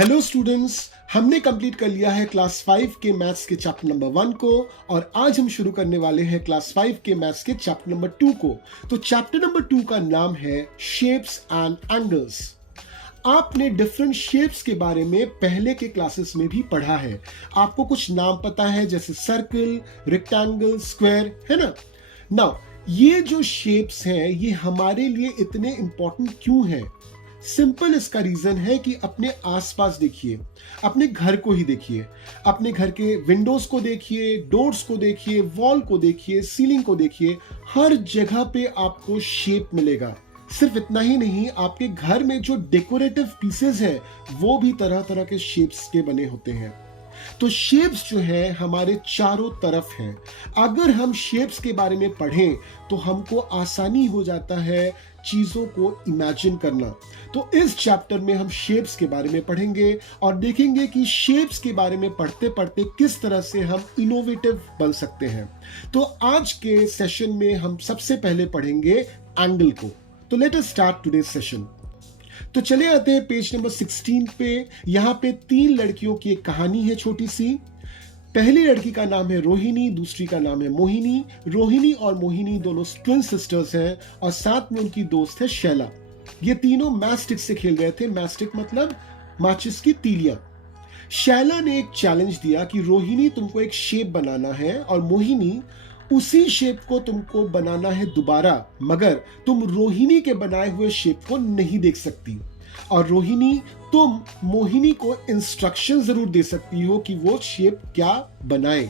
Hello students, हमने complete कर लिया है क्लास 5 के मैथ्स के चैप्टर नंबर 1 को और आज हम शुरू करने वाले हैं क्लास 5 के मैथ्स के चैप्टर नंबर 2 को। तो चैप्टर नंबर 2 का नाम है शेप्स एंड एंगल्स। आपने डिफरेंट शेप्स के बारे में पहले के क्लासेस में भी पढ़ा है। आपको कुछ नाम पता है जैसे सर्कल, रेक्टेंगल, स्क्वायर, है ना। नाउ ये जो शेप्स हैं ये हमारे लिए इतने इंपॉर्टेंट क्यों हैं? सिंपल इसका रीजन है कि अपने आसपास देखिए, अपने घर को ही देखिए, अपने घर के विंडोज को देखिए, डोर्स को देखिए, वॉल को देखिए, सीलिंग को देखिए, हर जगह पे आपको शेप मिलेगा। सिर्फ इतना ही नहीं, आपके घर में जो डेकोरेटिव पीसेस हैं वो भी तरह तरह के शेप्स के बने होते हैं। तो शेप्स जो है हमारे चारों तरफ हैं। अगर हम शेप्स के बारे में पढ़ें तो हमको आसानी हो जाता है चीजों को इमेजिन करना। तो इस चैप्टर में हम शेप्स के बारे में पढ़ेंगे और देखेंगे कि शेप्स के बारे में पढ़ते पढ़ते किस तरह से हम इनोवेटिव बन सकते हैं। तो आज के सेशन में हम सबसे पहले पढ़ेंगे एंगल को। तो let us start today's session. तो चले आते हैं पेज नंबर 16 पे। यहां पे 3 लड़कियों की एक कहानी है छोटी सी। पहली लड़की का नाम है रोहिणी, दूसरी का नाम है मोहिनी। रोहिणी और मोहिनी दोनों ट्विन सिस्टर्स हैं और साथ में उनकी दोस्त है शैला। ये तीनों मैस्टिक से खेल रहे थे। मैस्टिक मतलब माचिस की तीलियां। शैला ने एक चैलेंज दिया कि रोहिणी तुमको एक शेप बनाना है और मोहिनी उसी शेप को तुमको बनाना है दोबारा, मगर तुम रोहिणी के बनाए हुए शेप को नहीं देख सकती। और रोहिणी, तुम मोहिनी को इंस्ट्रक्शन जरूर दे सकती हो कि वो शेप क्या बनाए।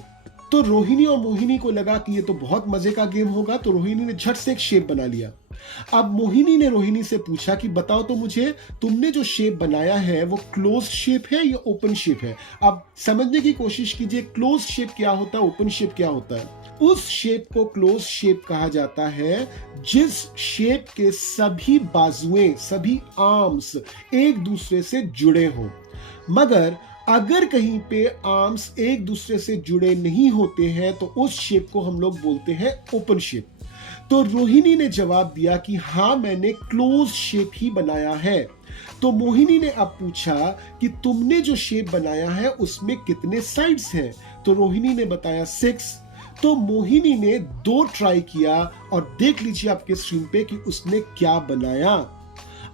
तो रोहिणी और मोहिनी को लगा कि ये तो बहुत मजे का गेम होगा, तो रोहिणी ने झट से एक शेप बना लिया। अब मोहिनी ने रोहिणी से पूछा कि बताओ तो मुझे, तुमने जो शेप बनाया है वो क्लोज शेप है या ओपन शेप है? अब समझने की कोशिश कीजिए, क्लोज शेप क्या होता है, ओपन शेप क्या होता है। उस शेप को क्लोज शेप कहा जाता है जिस शेप के सभी बाजुएं, सभी आर्म्स एक दूसरे से जुड़े हों। मगर अगर कहीं पे आर्म्स एक दूसरे से जुड़े नहीं होते हैं तो उस शेप को हम लोग बोलते हैं ओपन शेप। तो रोहिणी ने जवाब दिया कि हाँ, मैंने क्लोज शेप ही बनाया है। तो मोहिनी ने अब पूछा कि तुमने जो शेप बनाया है उसमें कितने साइड्स हैं? तो रोहिणी ने बताया 6। तो मोहिनी ने 2 ट्राई किया और देख लीजिए आपके स्क्रीन पे कि उसने क्या बनाया।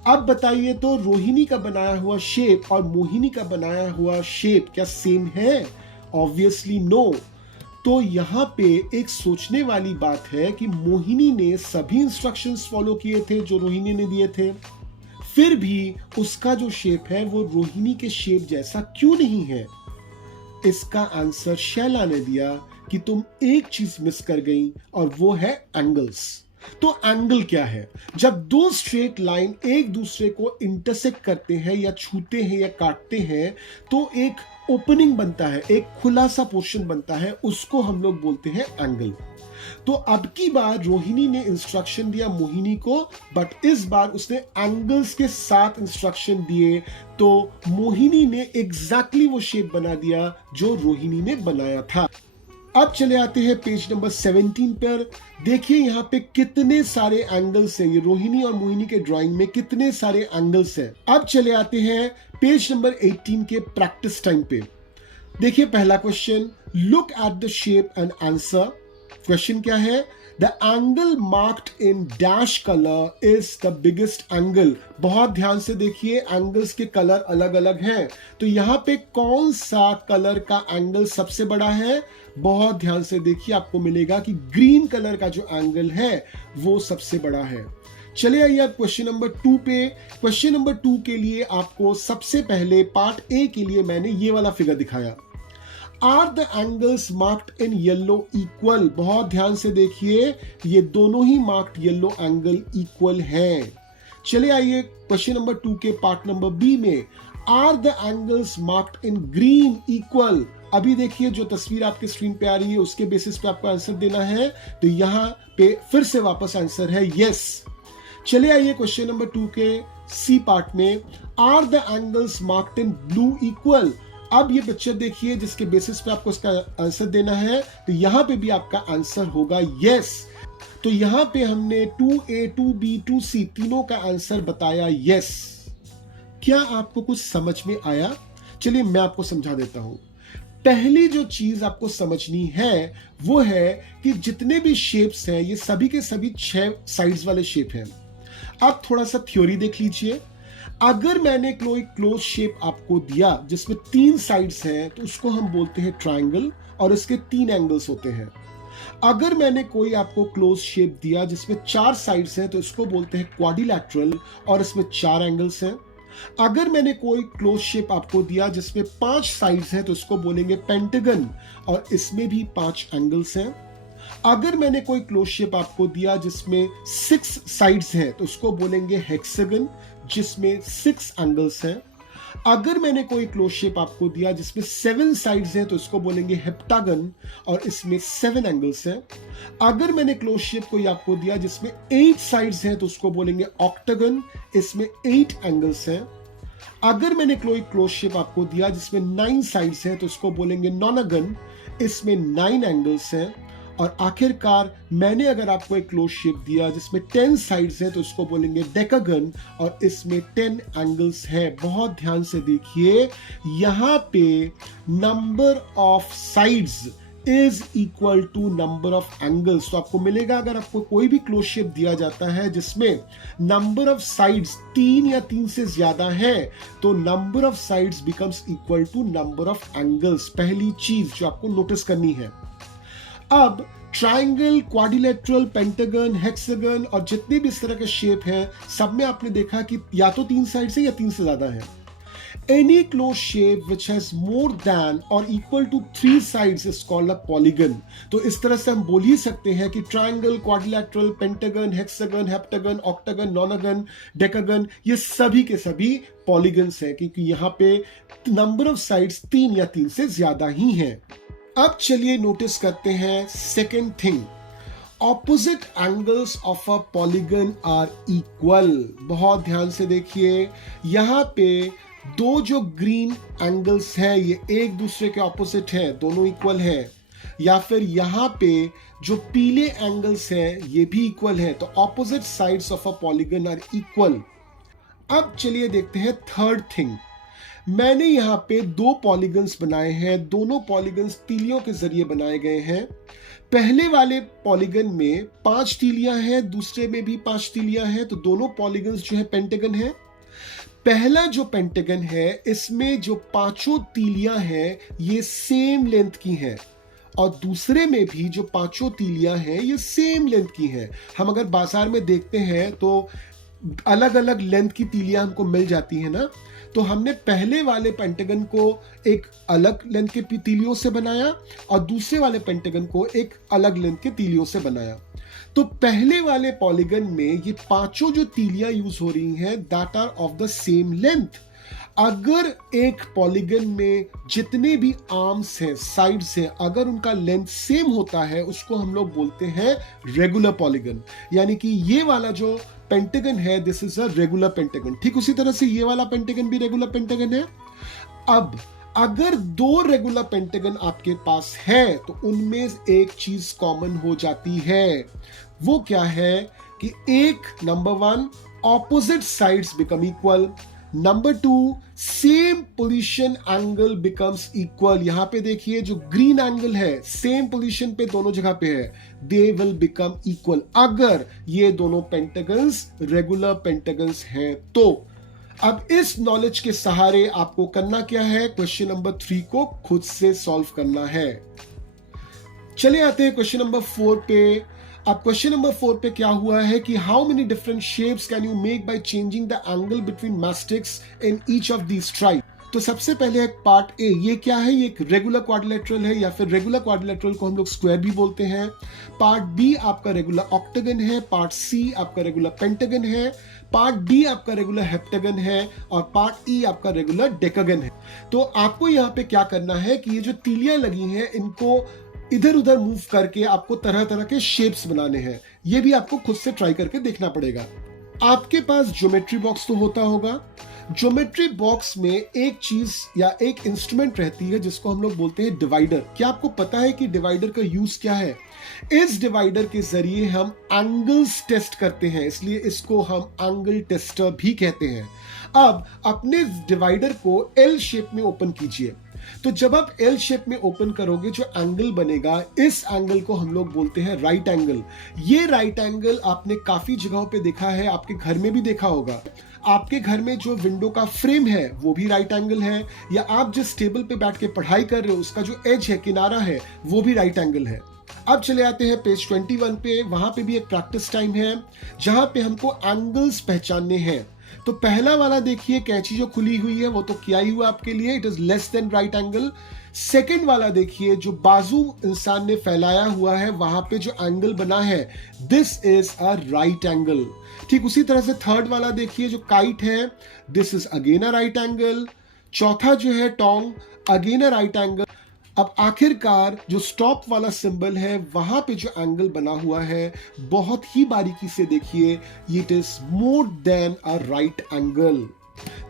अब बताइए तो रोहिणी का बनाया हुआ शेप और मोहिनी का बनाया हुआ शेप क्या सेम है? Obviously no. तो यहाँ पे एक सोचने वाली बात है कि मोहिनी ने सभी इंस्ट्रक्शंस फॉलो किए थे जो रोहिणी ने दिए थे, फिर भी उसका जो शेप है वो रोहिणी के शेप जैसा क्यों नहीं है? इसका आंसर शैला ने दिया कि तुम एक चीज मिस कर गई और वो है एंगल्स। तो एंगल क्या है? जब 2 स्ट्रेट लाइन एक दूसरे को इंटरसेक्ट करते हैं या छूते हैं या काटते हैं तो एक ओपनिंग बनता है, एक खुला सा पोर्शन बनता है, उसको हम लोग बोलते हैं एंगल। तो अब की बार रोहिणी ने इंस्ट्रक्शन दिया मोहिनी को, बट इस बार उसने एंगल्स के साथ इंस्ट्रक्शन दिए, तो मोहिनी ने एग्जैक्टली वो शेप बना दिया जो रोहिणी ने बनाया था। अब चले आते हैं पेज नंबर 17 पर। देखिए यहाँ पे कितने सारे एंगल्स हैं। ये रोहिणी और मोहिनी के ड्राइंग में कितने सारे एंगल्स हैं। अब चले आते हैं पेज नंबर 18 के प्रैक्टिस टाइम पे। देखिए पहला question, look at the shape and answer. Question क्या है? The angle marked in dash colour is the biggest angle. बहुत ध्यान से देखिए, एंगल्स के कलर अलग अलग हैं, तो यहाँ पे कौन सा कलर का एंगल सबसे बड़ा है? बहुत ध्यान से देखिए, आपको मिलेगा कि ग्रीन कलर का जो एंगल है वो सबसे बड़ा है। चले आइए अब क्वेश्चन नंबर 2 पे। क्वेश्चन नंबर 2 के लिए आपको सबसे पहले पार्ट ए के लिए मैंने ये वाला फिगर दिखाया। Are the angles marked in yellow equal? बहुत ध्यान से देखिए, ये दोनों ही मार्क्ड येलो एंगल इक्वल हैं। चले आइए क्वेश्चन नंबर 2 के पार्ट नंबर बी में। Are the angles marked in green equal? अभी देखिए जो तस्वीर आपके स्क्रीन पे आ रही है उसके बेसिस पे आपको आंसर देना है, तो यहां पे फिर से वापस आंसर है यस। चले आइए क्वेश्चन नंबर 2 के सी पार्ट में। Are the angles marked in blue equal? अब ये पिक्चर देखिए जिसके बेसिस पे आपको इसका आंसर देना है, तो यहां पे भी आपका आंसर होगा यस। तो यहां पे हमने 2A, 2B, 2C तीनों का आंसर बताया यस। क्या आपको कुछ समझ में आया? चलिए मैं आपको समझा देता हूं। पहली जो चीज आपको समझनी है वो है कि जितने भी शेप्स हैं ये सभी के सभी 6 साइड्स वाले शेप हैं। आप थोड़ा सा थ्योरी देख लीजिए। अगर मैंने कोई क्लोज शेप आपको दिया जिसमें 3 साइड्स हैं तो उसको हम बोलते हैं ट्रायंगल और इसके 3 एंगल्स होते हैं। अगर मैंने कोई आपको क्लोज शेप दिया जिसमें 4 साइड्स हैं तो इसको बोलते हैं क्वाड्रिलैटरल और इसमें 4 एंगल्स हैं। अगर मैंने कोई क्लोज शेप आपको दिया जिसमें 5 साइड्स हैं तो इसको बोलेंगे पेंटागन और इसमें भी 5 एंगल्स हैं। अगर मैंने कोई क्लोज शेप आपको दिया जिसमें 6 साइड्स हैं तो उसको बोलेंगे हेक्सागन जिसमें 6 एंगल्स हैं। अगर मैंने कोई क्लोज शेप आपको दिया जिसमें 7 साइड्स हैं तो इसको बोलेंगे हेप्टागन और इसमें 7 एंगल्स हैं। अगर मैंने क्लोज शेप कोई आपको दिया जिसमें 8 साइड्स हैं तो उसको बोलेंगे ऑक्टागन, इसमें 8 एंगल्स हैं। अगर मैंने कोई क्लोज शेप आपको दिया जिसमें 9 साइड्स हैं तो उसको बोलेंगे नॉनागन, इसमें 9 एंगल्स हैं। और आखिरकार मैंने अगर आपको एक क्लोज शेप दिया जिसमें 10 साइड्स हैं तो उसको बोलेंगे डेकागन और इसमें 10 एंगल्स हैं। बहुत ध्यान से देखिए, यहां पे number of sides is equal to number of angles. तो आपको मिलेगा अगर आपको कोई भी क्लोज शेप दिया जाता है जिसमें नंबर ऑफ साइड्स 3 या 3 से ज्यादा है तो number of sides becomes equal to number of angles. पहली चीज जो आपको नोटिस करनी है। अब ट्रायंगल, क्वाड्रिलैटरल, पेंटागन, हेक्सागन और जितने भी इस तरह के शेप हैं सब में आपने देखा कि या तो 3 साइड से या 3 से ज्यादा है। Any close shape which has more than और equal to 3 sides is called a polygon. तो इस तरह से हम बोल ही सकते हैं कि triangle, quadrilateral, pentagon, hexagon, heptagon, octagon, nonagon, decagon ये सभी के सभी पॉलीगन्स हैं क्योंकि यहां पे नंबर ऑफ साइड्स 3 या 3 से ज्यादा ही हैं। अब चलिए नोटिस करते हैं second thing, opposite angles of a polygon are equal. बहुत ध्यान से देखिए, यहां पे दो जो ग्रीन एंगल्स हैं ये एक दूसरे के ऑपोजिट हैं, दोनों इक्वल हैं। या फिर यहां पे जो पीले एंगल्स हैं ये भी इक्वल हैं, तो opposite sides of a polygon are equal. अब चलिए देखते हैं थर्ड थिंग। मैंने यहां पे 2 पॉलीगन्स बनाए हैं, दोनों पॉलीगन्स तीलियों के जरिए बनाए गए हैं। पहले वाले पॉलीगन में 5 तीलियां हैं, दूसरे में भी 5 तीलियां हैं, तो दोनों पॉलीगन्स जो है पेंटागन है। पहला जो पेंटागन है इसमें जो 5 तीलियां हैं ये सेम लेंथ की हैं और दूसरे में भी जो 5 तीलियां हैं ये सेम लेंथ की हैं। हम अगर बाजार में देखते हैं तो अलग अलग लेंथ की तीलियां हमको मिल जाती है ना, तो हमने पहले वाले पेंटागन को एक अलग लेंथ के तीलियों से बनाया और दूसरे वाले पेंटागन को एक अलग लेंथ के तीलियों से बनाया। तो पहले वाले पॉलीगन में ये 5 जो तीलियां यूज हो रही हैं that are of the same length. अगर एक पॉलीगन में जितने भी आर्म्स हैं, साइड्स हैं, अगर उनका लेंथ सेम होता है उसको हम लोग बोलते हैं रेगुलर पॉलीगन। यानी कि ये वाला जो पेंटागन है this is a regular pentagon. ठीक उसी तरह से ये वाला पेंटागन भी रेगुलर पेंटागन है। अब अगर 2 रेगुलर पेंटागन आपके पास है तो उनमें एक चीज कॉमन हो जाती है। वो क्या है कि एक number 1 opposite sides become equal, number 2 same position angle becomes equal. यहां पे देखिए जो ग्रीन एंगल है सेम पोजीशन पे दोनों जगह पे है, दे विल बिकम इक्वल अगर ये दोनों पेंटागन्स रेगुलर पेंटागन्स हैं तो। अब इस नॉलेज के सहारे आपको करना क्या है, क्वेश्चन नंबर 3 को खुद से सॉल्व करना है। चले आते हैं क्वेश्चन नंबर 4 पे। अब क्वेश्चन नंबर 4 पे क्या हुआ है कि how many different shapes can you make by changing the angle between mastics in each of these tribe. तो सबसे पहले एक पार्ट ए, ये क्या है, ये एक रेगुलर क्वाड्रिलैटरल है या फिर रेगुलर क्वाड्रिलैटरल को हम लोग स्क्वायर भी बोलते हैं। पार्ट बी आपका रेगुलर ऑक्टागन है, पार्ट सी आपका रेगुलर पेंटागन है, पार्ट डी आपका रेगुलर हेप्टागन है और पार्ट ई आपका रेगुलर डेकागन है। तो आपको यहाँ पे क्या करना है कि ये जो तीलियां लगी हैं इनको इधर उधर मूव करके आपको तरह तरह के शेप्स बनाने हैं। ये भी आपको खुद से ट्राई करके देखना पड़ेगा। आपके पास ज्योमेट्री बॉक्स तो होता होगा, ज्योमेट्री बॉक्स में एक चीज या एक इंस्ट्रूमेंट रहती है जिसको हम लोग बोलते हैं डिवाइडर। क्या आपको पता है कि डिवाइडर का यूज क्या है? इस डिवाइडर के जरिए हम एंगल्स टेस्ट करते हैं, इसलिए इसको हम एंगल टेस्टर भी कहते हैं। अब अपने डिवाइडर को एल शेप में ओपन कीजिए। तो जब आप एल शेप में ओपन करोगे, जो एंगल बनेगा, इस एंगल को हम लोग बोलते हैं राइट एंगल। ये राइट एंगल आपने काफी जगहों पे देखा है, आपके घर में भी देखा होगा। आपके घर में जो विंडो का फ्रेम है वो भी राइट एंगल है, या आप जिस टेबल पे बैठ के पढ़ाई कर रहे हो उसका जो एज है, किनारा है, वो भी राइट एंगल है। अब चले आते हैं पेज 21 पे। वहां पे भी एक प्रैक्टिस टाइम है जहां पे हमको एंगल्स पहचानने हैं। तो पहला वाला देखिए, कैंची जो खुली हुई है वो तो किया ही हुआ आपके लिए, it is less than right angle. Second वाला देखिए, जो बाजू इंसान ने फैलाया हुआ है वहां पे जो एंगल बना है, this is a right angle. ठीक उसी तरह से थर्ड वाला देखिए, जो काइट है, this is again a right angle. चौथा जो है Tong, again a right angle. अब आखिरकार जो स्टॉप वाला सिंबल है वहां पे जो एंगल बना हुआ है, बहुत ही बारीकी से देखिए, it is more than a right angle.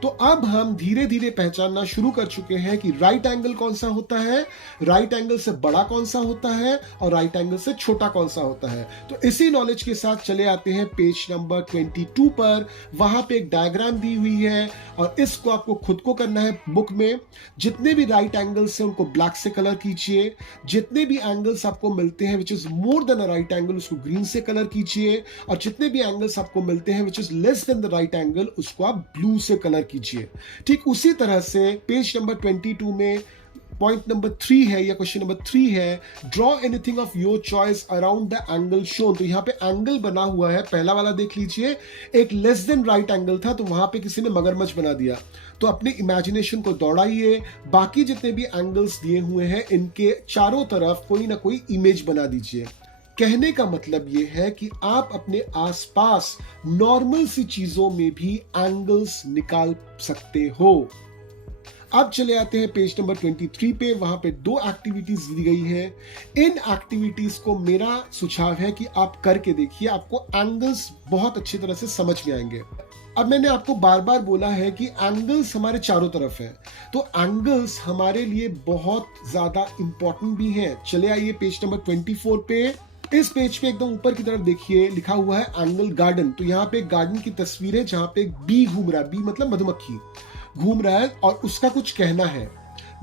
तो अब हम धीरे धीरे पहचानना शुरू कर चुके हैं कि राइट एंगल कौन सा होता है, राइट एंगल से बड़ा कौन सा होता है, और राइट एंगल से छोटा कौन सा होता है। तो इसी नॉलेज के साथ चले आते हैं पेज नंबर 22 पर। वहां पे एक डायग्राम दी हुई है और इसको आपको खुद को करना है बुक में। जितने भी राइट एंगल्स हैं उनको ब्लैक से कलर कीजिए। जितने भी एंगल्स आपको मिलते हैं which is more than a right angle, उसको ग्रीन से कलर कीजिए। और जितने भी एंगल्स आपको मिलते हैं which is less than the right angle, उसको आप ब्लू से कलर कीजिए। ठीक उसी तरह से पेज नंबर 22 में पॉइंट नंबर 3 है, या क्वेश्चन नंबर 3 है, draw anything of your choice around the angle shown. तो यहां पे एंगल बना हुआ है, पहला वाला देख लीजिए, एक लेस देन राइट एंगल था, तो वहां पे किसी ने मगरमच्छ बना दिया। तो अपने इमेजिनेशन को दौड़ाइए, बाकी जितने भी एंगल्स दिए हुए हैं इनके चारों तरफ कोई ना कोई इमेज बना दीजिए। कहने का मतलब यह है कि आप अपने आसपास नॉर्मल सी चीजों में भी एंगल्स निकाल सकते हो। अब चले आते हैं पेज नंबर 23 पे। वहां पे 2 एक्टिविटीज दी गई है। इन एक्टिविटीज को मेरा सुझाव है कि आप करके देखिए, आपको एंगल्स बहुत अच्छी तरह से समझ में आएंगे। अब मैंने आपको बार बार बोला है कि एंगल्स हमारे चारों तरफ है, तो एंगल्स हमारे लिए बहुत ज्यादा इंपॉर्टेंट भी हैं। चले आइए पेज नंबर 24 पे। इस पेज पे एकदम ऊपर की तरफ देखिए, लिखा हुआ है एंगल गार्डन। तो यहाँ पे एक गार्डन की तस्वीर है जहां पे एक बी घूम रहा है, बी मतलब मधुमक्खी घूम रहा है, और उसका कुछ कहना है,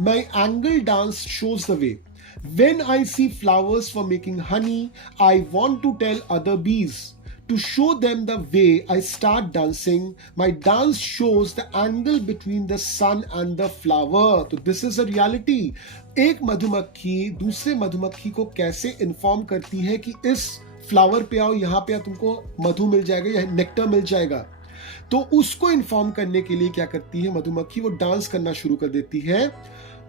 my angle dance shows the way, when I see flowers for making honey, I want to tell other bees, to show them the way I start dancing, my dance shows the angle between the sun and the flower. तो this is a reality। एक मधुमक्खी दूसरे मधुमक्खी को कैसे inform करती है कि इस फ्लावर पे आओ, यहाँ पे तुमको मधु मिल जाएगा या नेक्टर मिल जाएगा। तो उसको इन्फॉर्म करने के लिए क्या करती है मधुमक्खी, वो डांस करना शुरू कर देती है।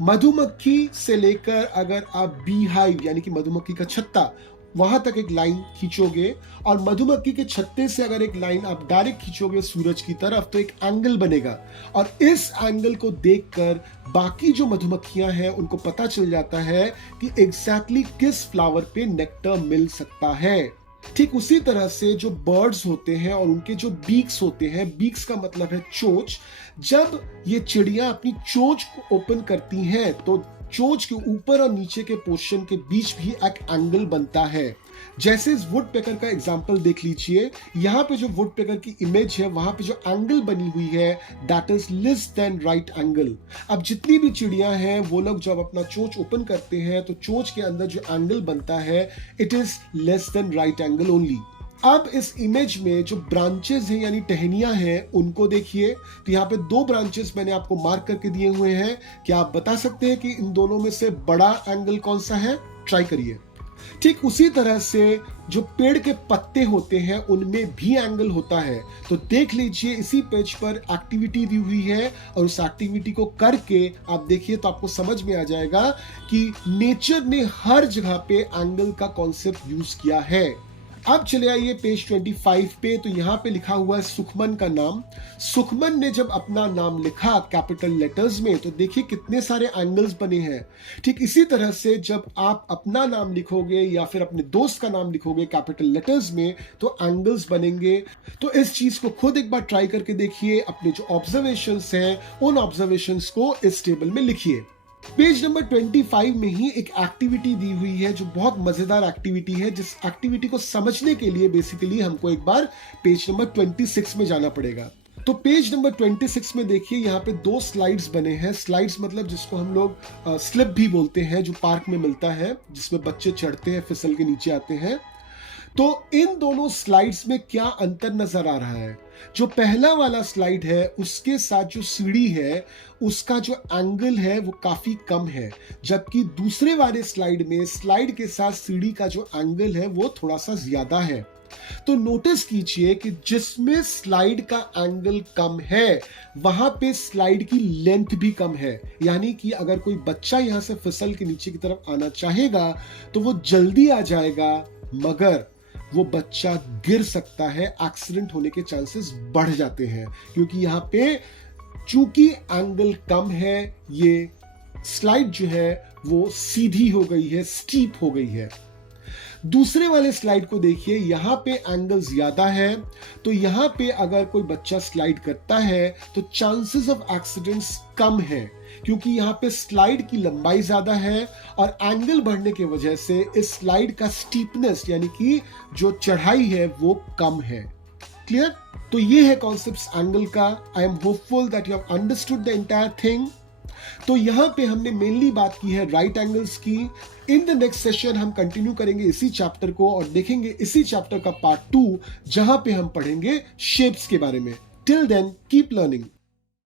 मधुमक्खी से लेकर अगर आप बी हाइव यानी कि मधुमक्खी का छत्ता, वहां तक एक लाइन खींचोगे, और मधुमक्खी के छत्ते से अगर एक लाइन आप डायरेक्ट खींचोगे सूरज की तरफ, तो एक एंगल बनेगा। और इस एंगल को देखकर बाकी जो मधुमक्खियां हैं उनको पता चल जाता है कि एग्जैक्टली किस फ्लावर पे नेक्टर मिल सकता है। ठीक उसी तरह से जो बर्ड्स होते हैं और उनके जो बीक्स होते हैं, बीक्स का मतलब है चोंच, जब ये चिड़िया अपनी चोंच को ओपन करती हैं तो चोंच के ऊपर और नीचे के पोर्शन के बीच भी एक एंगल बनता है। जैसे इस वुड पेकर का एग्जांपल देख लीजिए, यहाँ पे जो वुड पेकर की इमेज है वहां पे जो एंगल बनी हुई है that is less than right angle. अब जितनी भी चिड़िया हैं वो लोग जब अपना चोंच ओपन करते हैं तो चोंच के अंदर जो एंगल बनता है it is less than right angle only. अब इस इमेज में जो ब्रांचेस हैं यानी टहनियां हैं उनको देखिए। तो यहाँ पे 2 ब्रांचेस मैंने आपको मार्क करके दिए हुए हैं। क्या आप बता सकते हैं कि इन दोनों में से बड़ा एंगल कौन सा है? ट्राई करिए। ठीक उसी तरह से जो पेड़ के पत्ते होते हैं उनमें भी एंगल होता है। तो देख लीजिए, इसी पेज पर एक्टिविटी दी हुई है और उस एक्टिविटी को करके आप देखिए तो आपको समझ में आ जाएगा कि नेचर ने हर जगह पे एंगल का कॉन्सेप्ट यूज किया है। अब चले आइए पेज 25 पे, तो यहाँ पे लिखा हुआ है सुखमन का नाम। सुखमन ने जब अपना नाम लिखा कैपिटल लेटर्स में, तो देखिए कितने सारे एंगल्स बने हैं। ठीक इसी तरह से जब आप अपना नाम लिखोगे या फिर अपने दोस्त का नाम लिखोगे कैपिटल लेटर्स में, तो एंगल्स बनेंगे। तो इस चीज को खुद एक बार ट्राई करके देखिए। अपने जो ऑब्जर्वेशंस हैं उन ऑब्जर्वेशंस को इस टेबल में लिखिए। पेज नंबर 25 में ही एक एक्टिविटी दी हुई है जो बहुत मजेदार एक्टिविटी है, जिस एक्टिविटी को समझने के लिए बेसिकली हमको एक बार पेज नंबर 26 में जाना पड़ेगा। तो पेज नंबर 26 में देखिए यहाँ पे 2 स्लाइड्स बने हैं। स्लाइड्स मतलब जिसको हम लोग स्लिप भी बोलते हैं, जो पार्क में मिलता है, जिसमें बच्चे चढ़ते हैं, फिसल के नीचे आते हैं। तो इन दोनों स्लाइड्स में क्या अंतर नजर आ रहा है? जो पहला वाला स्लाइड है उसके साथ जो सीढ़ी है उसका जो एंगल है वो काफी कम है, जबकि दूसरे वाले स्लाइड में स्लाइड के साथ सीढ़ी का जो एंगल है वो थोड़ा सा ज्यादा है। तो नोटिस कीजिए कि जिसमें स्लाइड का एंगल कम है वहां पे स्लाइड की लेंथ भी कम है। यानी कि अगर कोई बच्चा यहां से फिसल के नीचे की तरफ आना चाहेगा तो वो जल्दी आ जाएगा, मगर वो बच्चा गिर सकता है, एक्सीडेंट होने के चांसेस बढ़ जाते हैं, क्योंकि यहां पे चूंकि एंगल कम है, ये स्लाइड जो है वो सीधी हो गई है, स्टीप हो गई है। दूसरे वाले स्लाइड को देखिए, यहां पे एंगल ज्यादा है, तो यहां पे अगर कोई बच्चा स्लाइड करता है तो चांसेस ऑफ एक्सीडेंट्स कम है, क्योंकि यहां पे स्लाइड की लंबाई ज्यादा है और एंगल बढ़ने की वजह से इस स्लाइड का स्टीपनेस यानी कि जो चढ़ाई है वो कम है। क्लियर? तो ये है कॉन्सेप्ट्स एंगल का। I am hopeful that you have understood the entire thing. तो यहां पे हमने मेनली बात की है राइट एंगल्स की। इन द नेक्स्ट सेशन हम कंटिन्यू करेंगे इसी चैप्टर को और देखेंगे इसी चैप्टर का पार्ट 2, जहां पे हम पढ़ेंगे शेप्स के बारे में। Till then keep learning.